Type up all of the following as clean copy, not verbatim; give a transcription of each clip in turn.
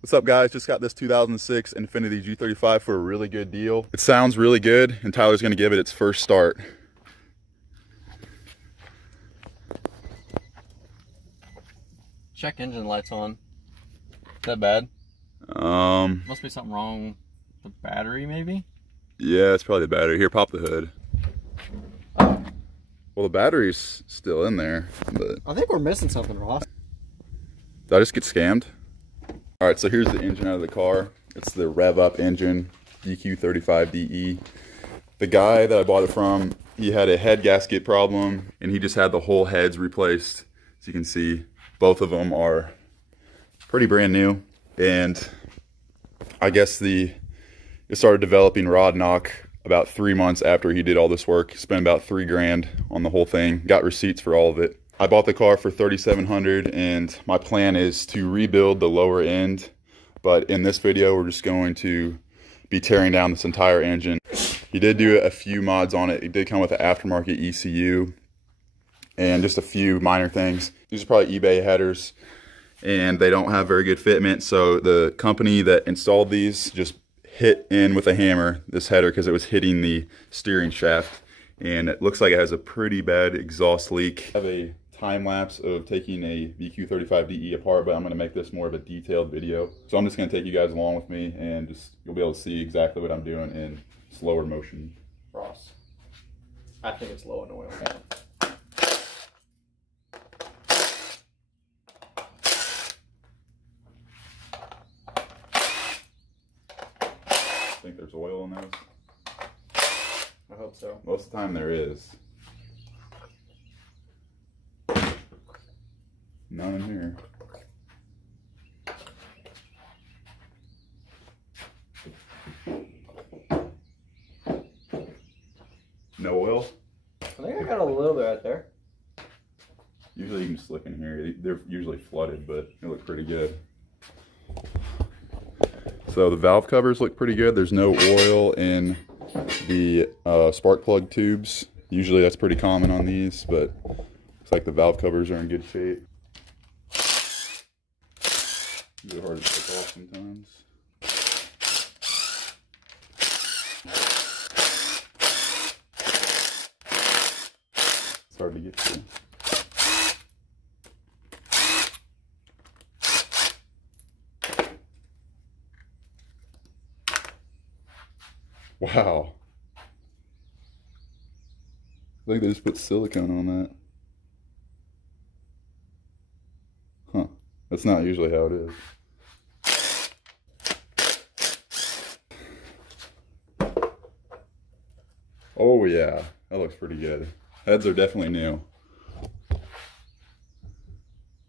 What's up, guys? Just got this 2006 Infiniti G35 for a really good deal. It sounds really good, and Tyler's gonna give it its first start. Check engine lights on. Is that bad? Must be something wrong with the battery, maybe? Yeah, it's probably the battery. Here, pop the hood. Well, the battery's still in there, but I think we're missing something, Ross. did I just get scammed? All right, so here's the engine out of the car. It's the Rev-Up engine, VQ35DE. The guy that I bought it from, he had a head gasket problem, and he just had the whole heads replaced. As you can see, both of them are pretty brand new. And I guess it started developing rod knock about 3 months after he did all this work. He spent about $3 grand on the whole thing, got receipts for all of it. I bought the car for $3,700, and my plan is to rebuild the lower end. But in this video, we're just going to be tearing down this entire engine. He did do a few mods on it. It did come with an aftermarket ECU and just a few minor things. These are probably eBay headers, and they don't have very good fitment. So the company that installed these just hit in with a hammer this header because it was hitting the steering shaft. And it looks like it has a pretty bad exhaust leak. I have a time lapse of taking a VQ35DE apart, but I'm gonna make this more of a detailed video. So I'm just gonna take you guys along with me, and you'll be able to see exactly what I'm doing in slower motion. Ross, I think it's low in oil. Think there's oil in those? I hope so. Most of the time there is. None in here. No oil? I think I got a little bit right there. Usually you can just look in here. They're usually flooded, but they look pretty good. So the valve covers look pretty good. There's no oil in the spark plug tubes. Usually that's pretty common on these, but looks like the valve covers are in good shape. They're hard to take off sometimes. It's hard to get to. Wow. I think they just put silicone on that. Huh. That's not usually how it is. Oh yeah, that looks pretty good. Heads are definitely new.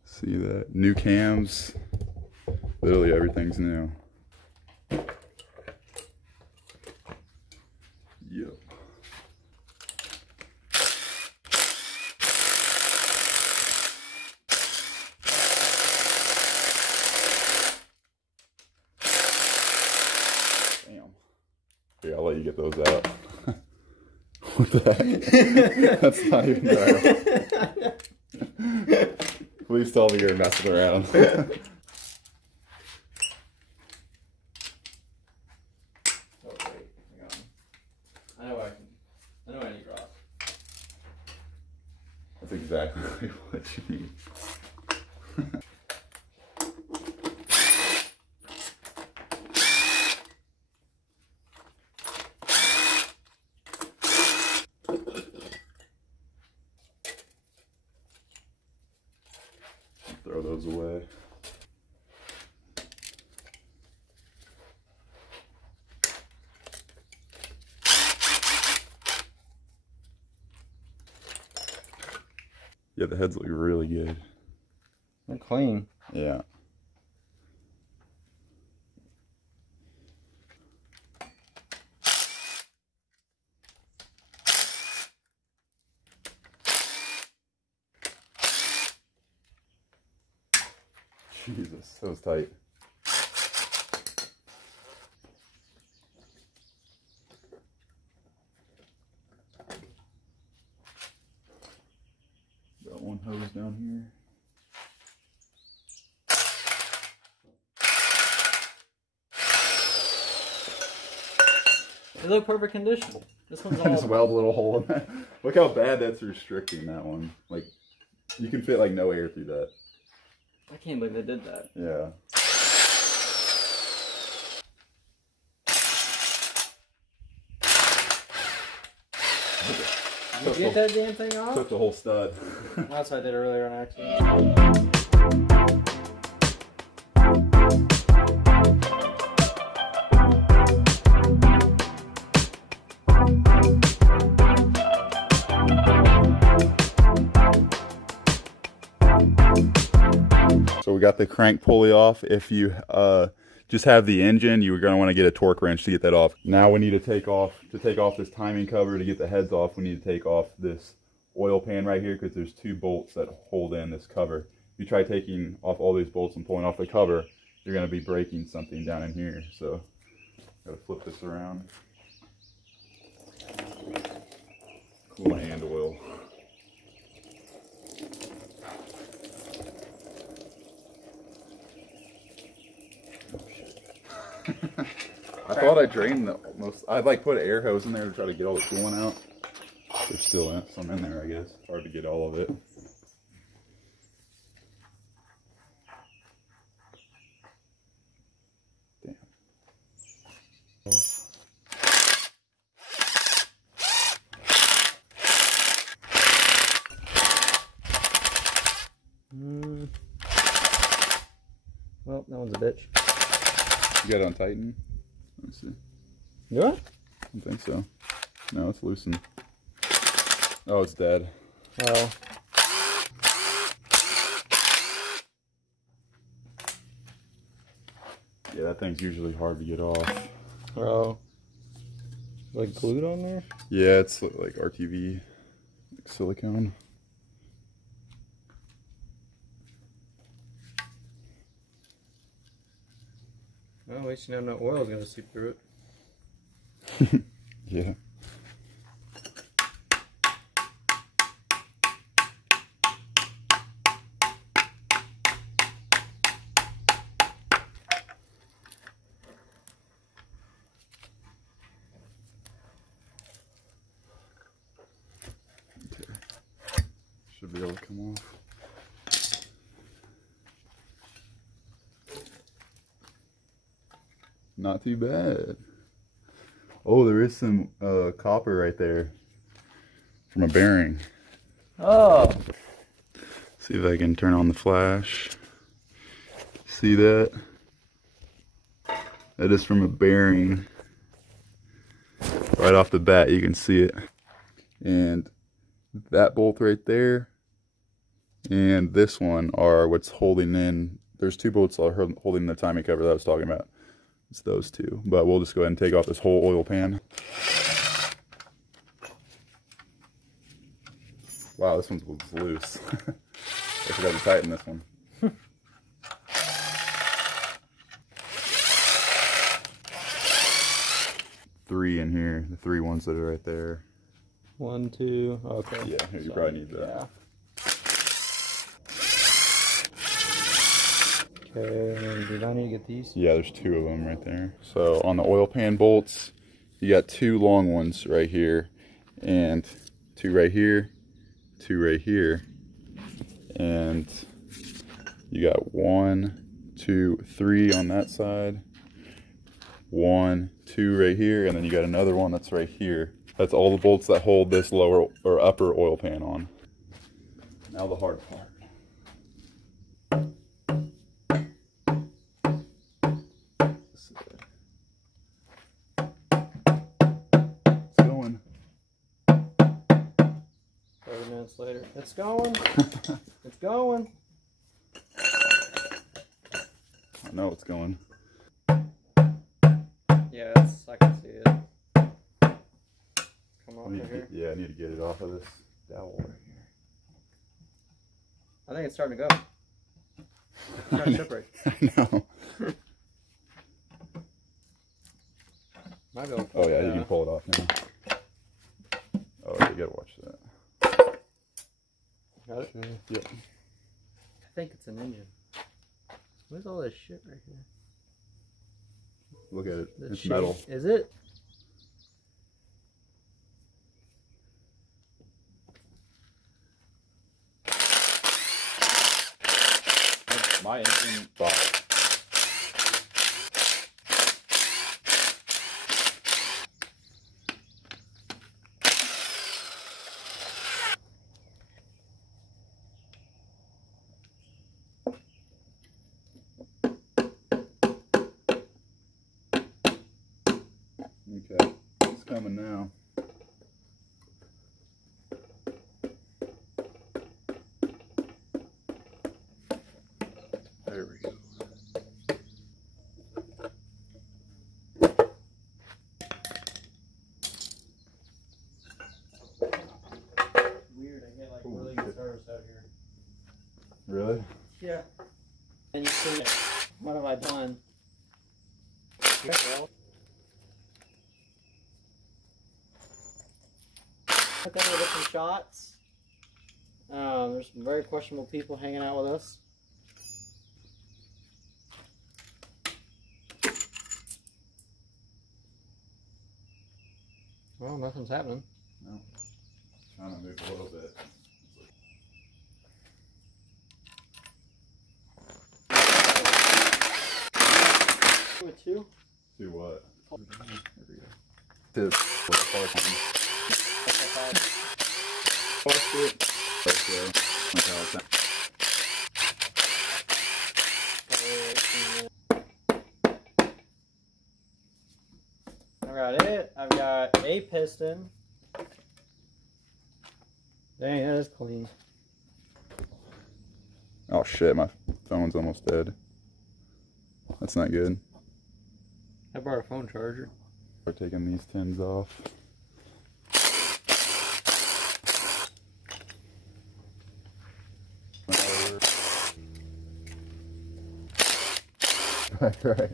See that? New cams. Literally everything's new. Yep. Damn. Here, I'll let you get those out. What the heck? That's not even right. Please tell me you're messing around. That's exactly what you need. Throw those away. Yeah, the heads look really good. They're clean. Yeah. Jesus, that was tight. Got one hose down here. They look perfect condition. This one's all... Just weld a little hole in that. Look how bad that's restricting that one. Like, you can fit like no air through that. I can't believe they did that. Yeah. Did you get that damn thing off? Took the whole stud. That's what I did earlier on accident. So we got the crank pulley off. If you just have the engine, you're going to want to get a torque wrench to get that off. Now we need to take off this timing cover to get the heads off. We need to take off this oil pan right here because there's two bolts that hold in this cover. If you try taking off all these bolts and pulling off the cover, you're going to be breaking something down in here. So got to flip this around. Cool hand oil. I thought I drained the most. I like put an air hose in there to try to get all the coolant out. There's still some in there, I guess. Hard to get all of it. Damn. Well, that one's a bitch. You got it on Titan? Let's see. Yeah? I don't think so. No, it's loosened. Oh, it's dead. Oh. Yeah, that thing's usually hard to get off. Oh. Like glued on there? Yeah, it's like RTV, like silicone. Well, at least you know no oil is going to seep through it. Yeah. Okay. Should be able to come off. Not too bad. Oh, there is some copper right there from a bearing. Oh. See if I can turn on the flash. See that? That is from a bearing. Right off the bat, you can see it. And that bolt right there and this one are what's holding in. There's two bolts that are holding the timing cover that I was talking about. It's those two, but we'll just go ahead and take off this whole oil pan. Wow, this one's loose. I forgot to tighten this one. Three in here, the three ones that are right there. 1, 2, okay. Yeah, here, you probably need that. Yeah. Okay, and did I need to get these? Yeah, there's two of them right there. So on the oil pan bolts, you got two long ones right here, and two right here, two right here, and you got 1, 2, 3 on that side, 1, 2 right here, and then you got another one that's right here. That's all the bolts that hold this lower or upper oil pan on. Now the hard part. Later. It's going. It's going. I know it's going. Yeah, I can see it. Come off right here. Yeah, I need to get it off of this dowel right here. I think it's starting to go. Try to separate. I know. Might be able to Oh yeah, pull you it can out. pull it off now. Oh, yeah, you gotta watch that. Got it? Yep. I think it's an engine. Where's all this shit right here? Look at it. The It's shape- metal. Is it? My engine box. Okay, it's coming now. There we go. Weird, I get like Ooh, really shit. good service out here. Really? Yeah. And you see it. What have I done? Took a couple of different shots. There's some very questionable people hanging out with us. Well, nothing's happening. No. Trying to move a little bit. With two? Do what? There we go. To park on. Park it. Okay. That's how it's I got it. I've got a piston. Dang, that is clean. Oh shit, my phone's almost dead. That's not good. I brought a phone charger. We're taking these tins off. Right.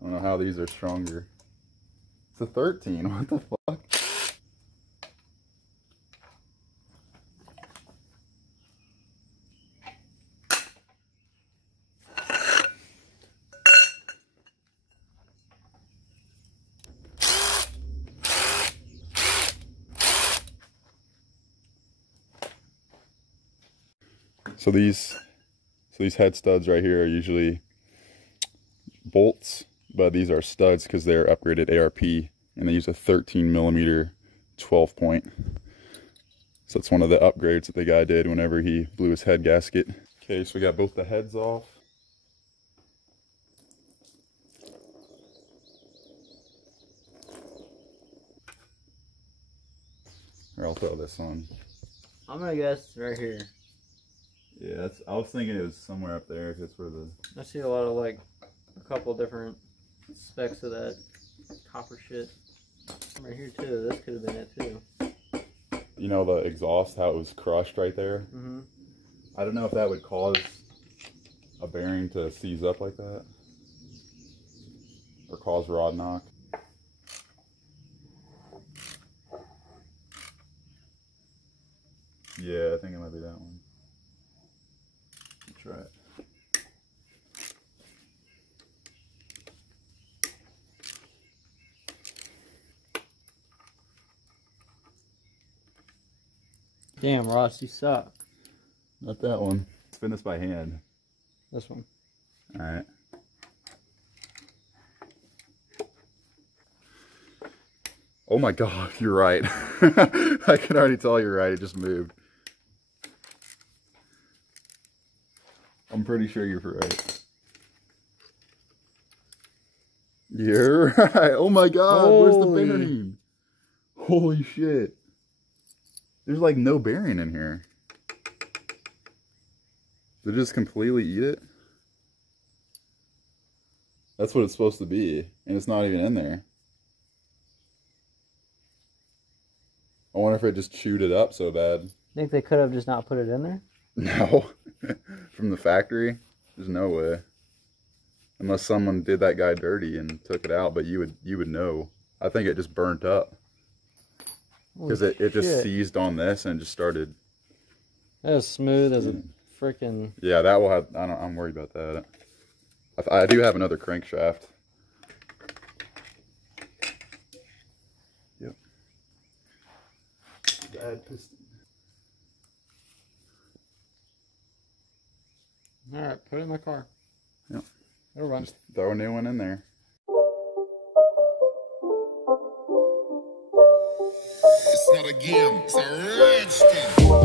I don't know how these are stronger. It's a 13. What the fuck? So these head studs right here are usually bolts, but these are studs because they're upgraded ARP, and they use a 13 millimeter 12 point. So it's one of the upgrades that the guy did whenever he blew his head gasket. Okay, so we got both the heads off. Or I'll throw this on. I'm gonna guess right here. Yeah, that's. I was thinking it was somewhere up there. That's where the. I see a lot of like a couple different specs of that copper shit. Right here too. This could have been it too. You know the exhaust, how it was crushed right there. Mm-hmm. I don't know if that would cause a bearing to seize up like that, or cause rod knock. Yeah, I think it might be that one. Try it. Damn, Ross, you suck. Not that one. Spin this by hand. This one. All right. Oh my God, you're right. I can already tell you're right. It just moved. I'm pretty sure you're right. You're right. Oh my God, where's the Holy. bearing? Holy shit. There's like no bearing in here. Did it just completely eat it? That's what it's supposed to be, and it's not even in there. I wonder if it just chewed it up so bad. Think they could have just not put it in there? No. From the factory? There's no way. Unless someone did that guy dirty and took it out, but you would know. I think it just burnt up. Because it just seized on this and just started. That was smooth as a freaking. Yeah, that will have. I'm worried about that. I do have another crankshaft. Yep. Bad piston. All right, put it in my car. Yep. It'll run. Just throw a new one in there. It's not a game, it's a rich thing.